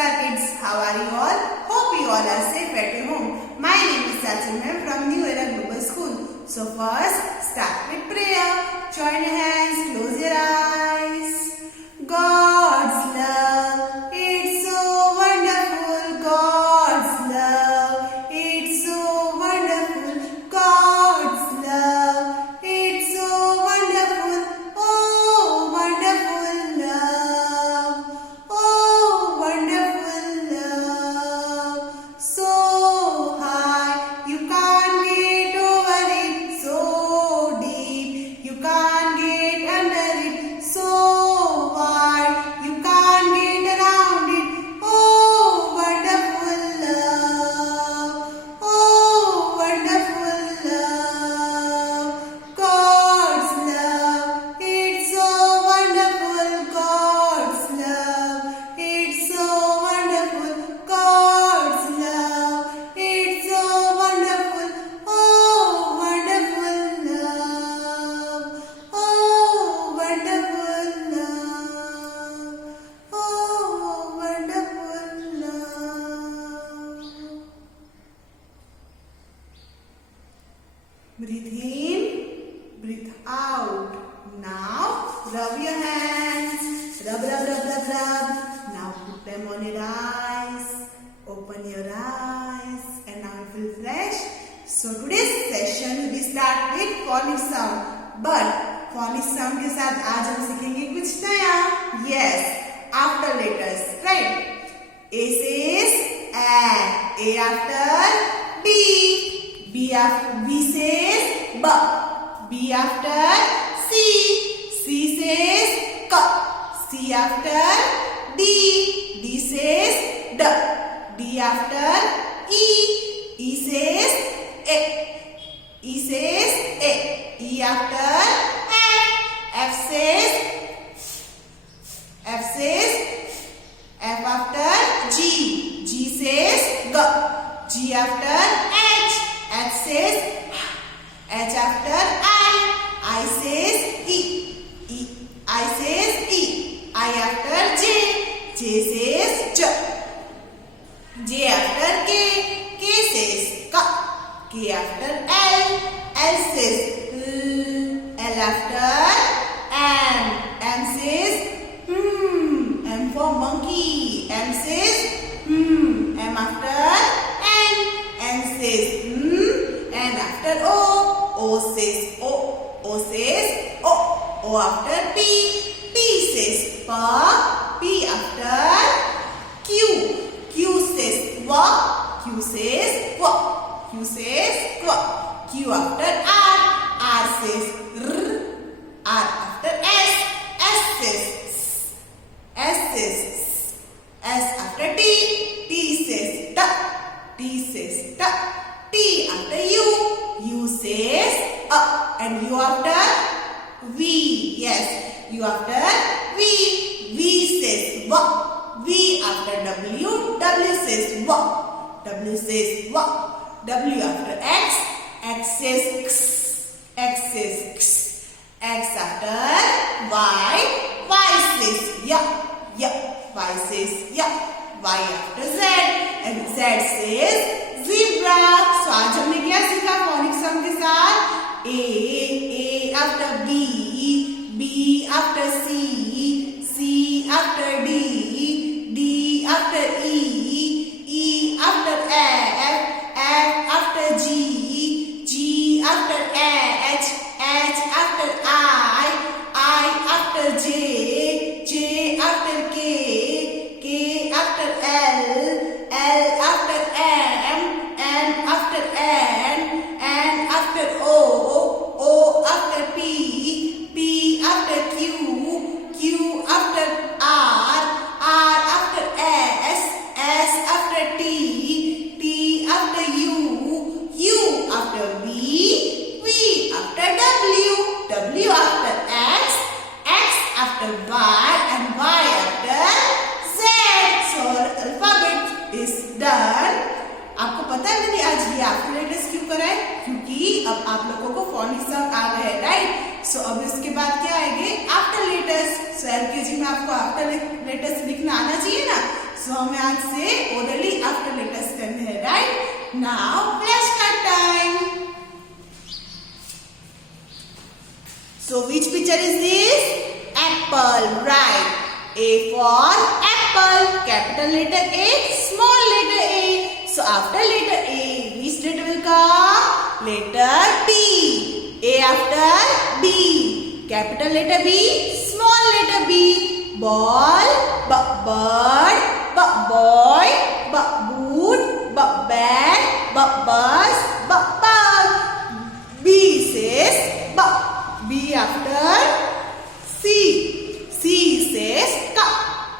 Namaskar kids, how are you all? Hope you all are safe at your home. My name is Sachi ma'am from New Era Global School. So first, start with prayer. Join your hands, close your eyes. God's love, it's so wonderful. God's love, it's so wonderful. God's love, it's so wonderful. Oh, wonderful love. Oh, wonderful love. So high, you can't get over it. So deep, you can't get under it. So wide, you can't get around it. Oh, wonderful love. Oh, wonderful love. God's love, it's so wonderful. God's love, it's so wonderful. God's love, it's so wonderful. Oh, wonderful love. Oh, wonderful love. Oh, wonderful love. Breathe in, breathe out. Now rub your hands. Rub, rub, rub, rub, rub. Now put them on your eyes. Open your eyes. And now you feel fresh. So today's session we start with phonic sound. But phonic sound के साथ आज हम सीखेंगे कुछ नया. Yes, after letters, right? A says A after B. B says B. B after C. C says K. C after D. D says D. D after E. E says A. E says A. E after F. F says F after G. G says G. G after H. H says H after I. I says E. I says E. I after J. J says J. J after K. K says K. K after L. L says L after M. M says M for monkey. M says M after N. N says N after O. O says O. O says O. O after P. P says P. P after Q. Q says Q. Q says Q. Q says Q. Q after R. R says R. R after S. S says S says S after T. T says T. T says T. T after U. U says and U after V. Yes, U after V. V says V. V after W. W says W. W says W. W after X. X says X. X says X. X after Y. Y says Y. Y. Y says Y. Y after Z. And Z says zebra. So आज हमने क्या सीखा phonic sound के साथ? A after B. B after C. C after D. D after E. E after F. F after G. G after H. H after I. I after J. J after K. K after L. L after M. M after N. N after O. O after P. P after Q. Q after R. R after S. S after T. T after U. U after V. V after W. W after X. X after Y. And Y after Z. So our alphabet is done. आपको पता है मैंने आज ये after letters क्यों करा है? क्योंकि अब आप लोगों को phonic sound आ गए, राइट? सो अब इसके बाद क्या आएंगे? After letters. सो एलकेजी में आपको आफ्टर लेटर्स लिखना आना चाहिए ना. सो So हमें आज से orally after letters करने हैं, right? Now flashcard time. So which picture is this? Apple, right? A for apple, capital letter A, small letter a. So after letter A, which letter will come? Letter B. A after B, capital letter B, small letter b. Ball, bird, boy, boot, bat, bus, bug. B says B after C. C says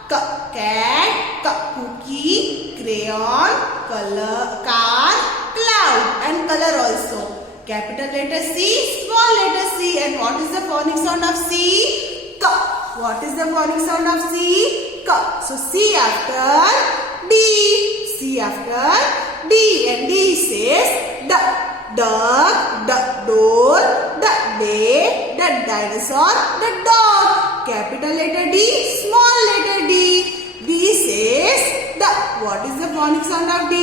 cat, cookie, crayon, color, car, cloud, and color also. Capital letter C, small letter c. And what is the phonic sound of C? K. What is the phonic sound of C? K. So C after D. C after D. And D says duck, door, day, dinosaur, dog. Capital letter D, small letter d. D says duck. What is the phonic sound of D?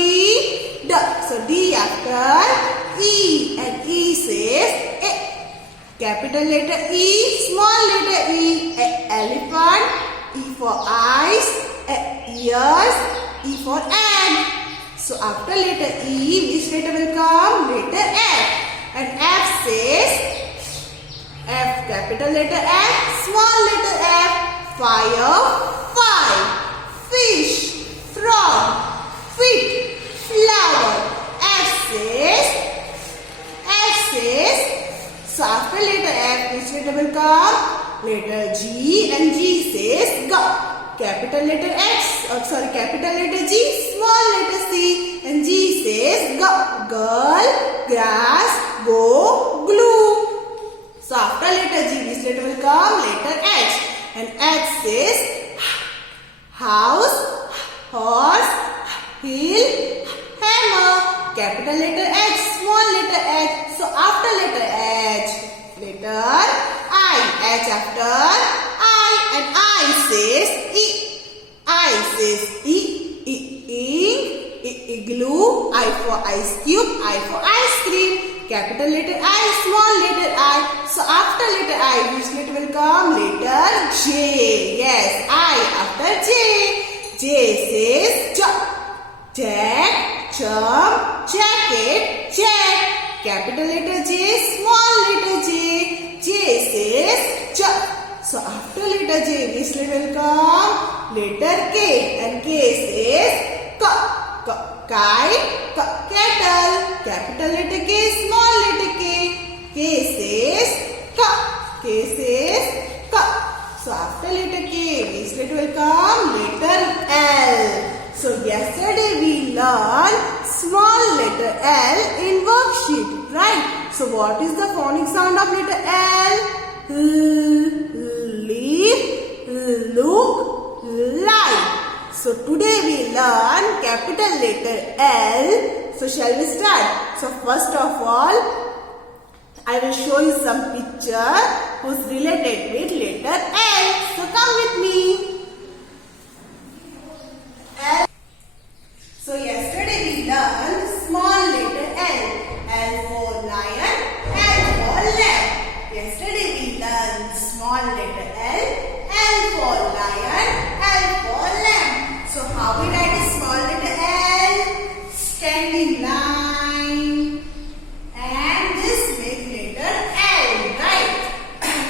Duck. So D after E. And E says A. Capital letter E, small letter e. Elephant, E for eyes, ears, E for egg. So after letter E, which letter will come? Letter F. And F says F, capital letter F, small letter f. Fire, fish, frog, feet, flower. F says so after letter F, which letter will come? Letter G. And G says G. Capital letter capital letter G, small letter c. And G says girl, grass, go, glue. So after letter G, which letter will come? Letter H. And H says house, horse, hill, hammer. Capital letter H, small letter h. So after letter H, letter I. H after I. And I says E. I says igloo. I for ice cube. I for ice cream. Capital letter I, small letter I. So after letter I, which letter will come? Letter J. Yes, I after J. J says jack, jump, jacket, jack. Capital letter J, small letter j. J says jump. So after letter J, which letter will come? Letter K. And K says kite, kettle. Capital letter K, small letter k. K says so after letter K, which letter will come? Letter L. So yesterday we learned small letter L in worksheet, right? So what is the phonic sound of letter L? Leaf, look, like. So today we learn capital letter L. So shall we start? So first of all, I will show you some picture who's related with letter L. So come with me. L. So yesterday we learned small letter L. L for lion, L for lamb. Yesterday we learned small letter L. L for lion, L for lamb. So how we write a small letter L? Standing line. And this makes letter L, right?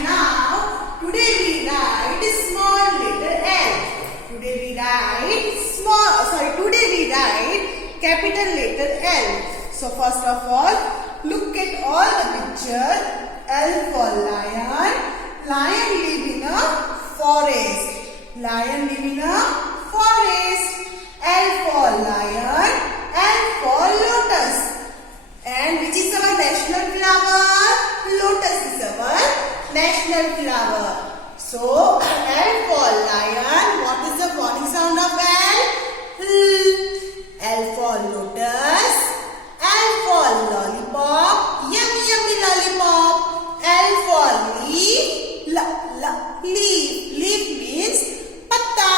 Now, today we write small letter L. Today we write capital letter L. So first of all, look at all the picture. L for lion. Lion live in a forest. Lion live in a forest. L for lion. L for lotus. And which is our national flower? Lotus is our national flower. So L for lion. What is the phonic sound of L? L for lotus. L for lollipop. Yummy lollipop. L for leaf. Leaf. Leaf means patta.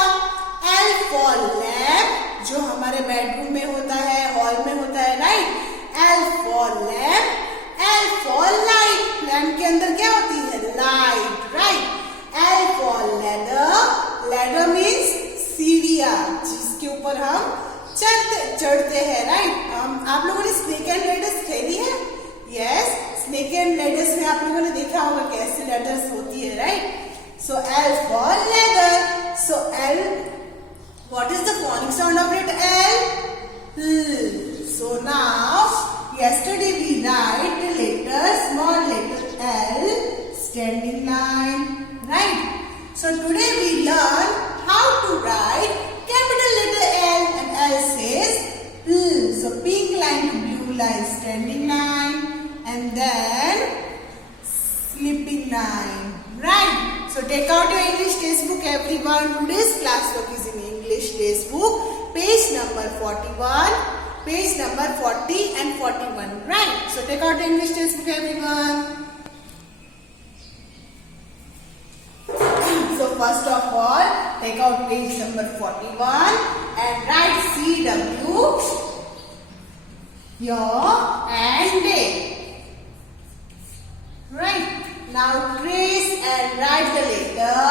हमारे bedroom में होता है, hall में होता है, right. L for lamp, L for light, lamp के अंदर क्या होती है, light, right. L for ladder, ladder means सीढ़ियाँ, जिसके ऊपर हम चढ़ते हैं, राइट। आप लोगों ने स्नेक एंड लेडर्स खेली है? यस, स्नेक एंड लेडर्स में आप लोगों ने देखा होगा कैसे लेडर्स होती है, right. So L for ladder. So L, what is the phonic sound of letter L? L. So now, yesterday we write the letter, small letter L, standing line, right? So today we learn how to write capital letter L, and L says L. So pink line to blue line, standing line, and then sleeping line, right? So take out your English textbook, everyone. Today's class work is in English textbook, page number 41, page number 40 and 41, right? So take out the English textbook, everyone. So first of all, take out page number 41 and write CW, your and day, right? Now trace and write the letter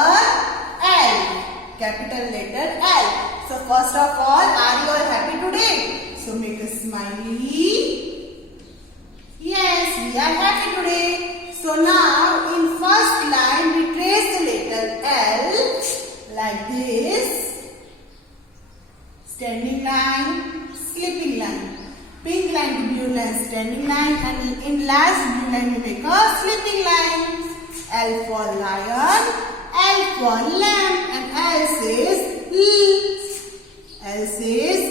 L, capital letter L. So first of all, are you all happy today? So make a smiley. Yes, we are happy today. So now in first line we trace the letter L like this. Standing line, sleeping line. Pink line to blue line, standing line, and in last blue line we make a sleeping line. L for lion, L for lamp, and L says L. L says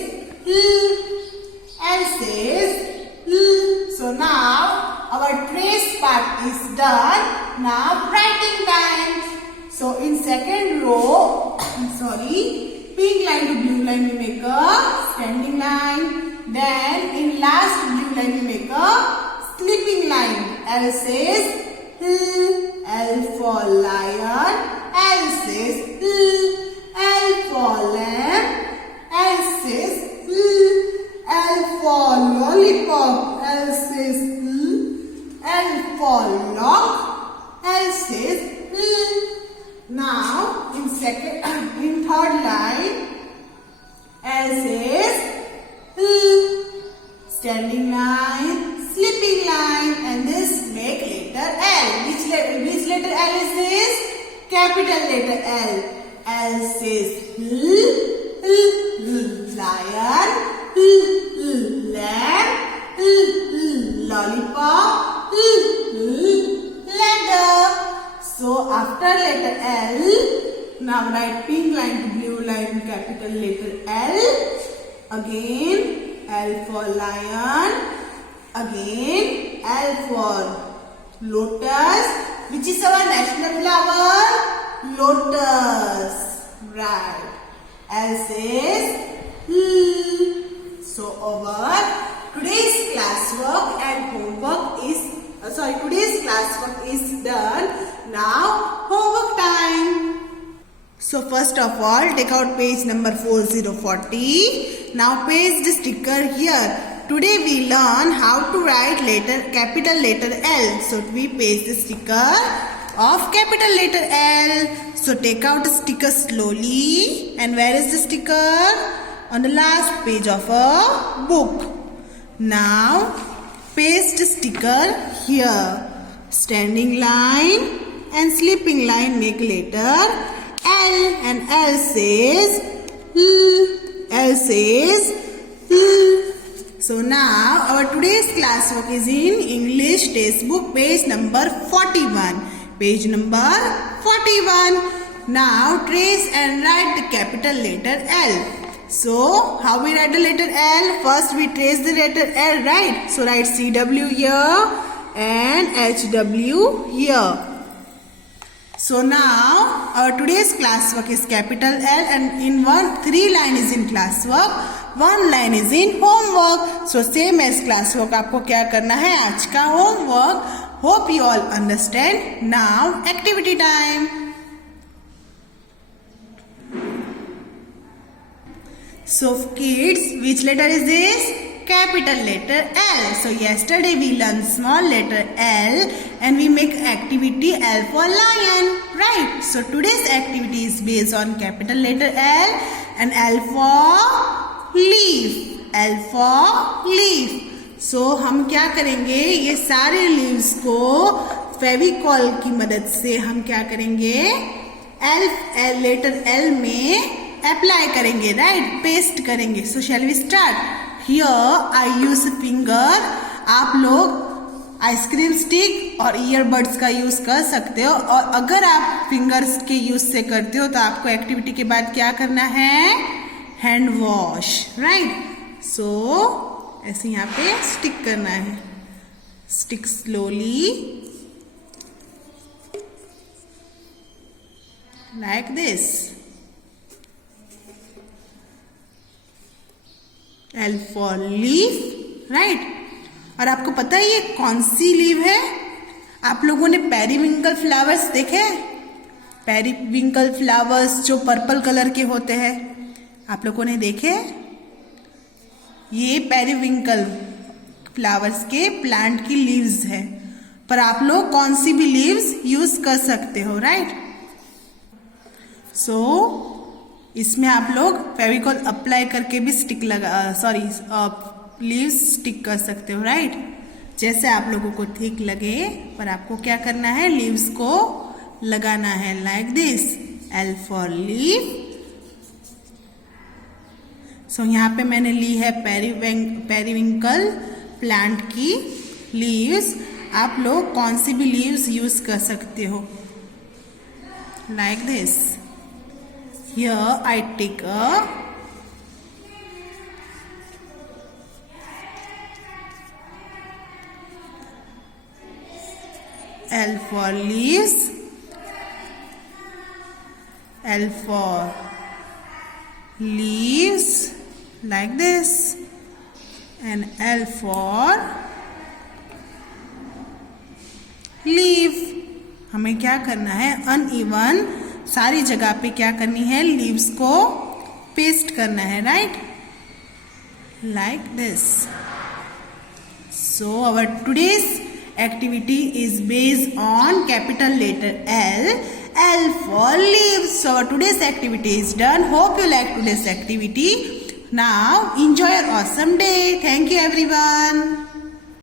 L. L says L. So now our trace part is done. Now writing time. So in second row, pink line to blue line we make a standing line. Then in last blue line we make a sleeping line. L says L. L for lion. L says L. L for lamp. L says L. L for lollipop. L says L. L for lock. L says L. Now in third line, L says L. Standing line, sleeping line, and this make letter L. Which letter L is this? Capital letter L. L says L, lion, lamp, lollipop, ladder. So after letter L, now write pink line to blue line, capital letter L. Again L for lion. Again L for lotus. Which is our national flower? Lotus. Right. L says L. So our today's classwork and homework is today's classwork is done. Now homework time. So first of all, take out page number 4040. Now paste the sticker here. Today we learn how to write capital letter L. So we paste the sticker of capital letter L. So take out the sticker slowly. And where is the sticker? On the last page of a book. Now paste the sticker here. Standing line and sleeping line make letter L, and L says L. L says L. So now our today's classwork is in English textbook, page number 41. Page number 41. Now trace and write the capital letter L. So how we write the letter L? First we trace the letter L, right? So write CW here and HW here. So now our today's classwork is capital L, and in 3 line is in classwork, 1 line is in homework. So same as classwork आपको क्या करना है आज का homework. Hope you all understand. Now activity time. So kids, which letter is this? Capital letter L. So yesterday we learned small letter L and we make activity L for lion, right? So today's activity is based on capital letter L and L for leaf. L for leaf. So हम क्या करेंगे, ये सारे leaves को फेविकॉल की मदद से हम क्या करेंगे, लेटर L में अप्लाई करेंगे, राइट, पेस्ट करेंगे. So shall we start. Here I use finger. आप लोग आइसक्रीम स्टिक और ईयरबड्स का यूज कर सकते हो, और अगर आप फिंगर्स के यूज से करते हो तो आपको एक्टिविटी के बाद क्या करना है, हैंड वॉश, राइट. सो ऐसे यहाँ पे स्टिक करना है. Stick slowly like this. L for leaf, right? और आपको पता है ये कौन सी लीव है? आप लोगों ने पेरीविंकल फ्लावर्स देखे? पेरीविंकल फ्लावर्स जो पर्पल कलर के होते हैं, आप लोगों ने देखे? ये पेरीविंकल फ्लावर्स के प्लांट की लीव्स है, पर आप लोग कौन सी भी लीव्स यूज कर सकते हो, राइट? सो इसमें आप लोग फेविकॉल अप्लाई करके भी स्टिक लीव्स स्टिक कर सकते हो, राइट? जैसे आप लोगों को ठीक लगे, पर आपको क्या करना है, लीव्स को लगाना है like this. L for leave. So यहाँ पे मैंने ली है पेरीविंकल प्लांट की लीव्स. आप लोग कौन सी भी लीव्स यूज कर सकते हो like this. Here I take a L for leaves, L for leaves like this, and L for leaf. हमें क्या करना है, अनइवन सारी जगह पे क्या करनी है, लीव्स को पेस्ट करना है, right, like this. So our today's activity is based on capital letter L for leaves. So our today's activity is done. Hope you like today's activity. Now enjoy your awesome day. Thank you everyone.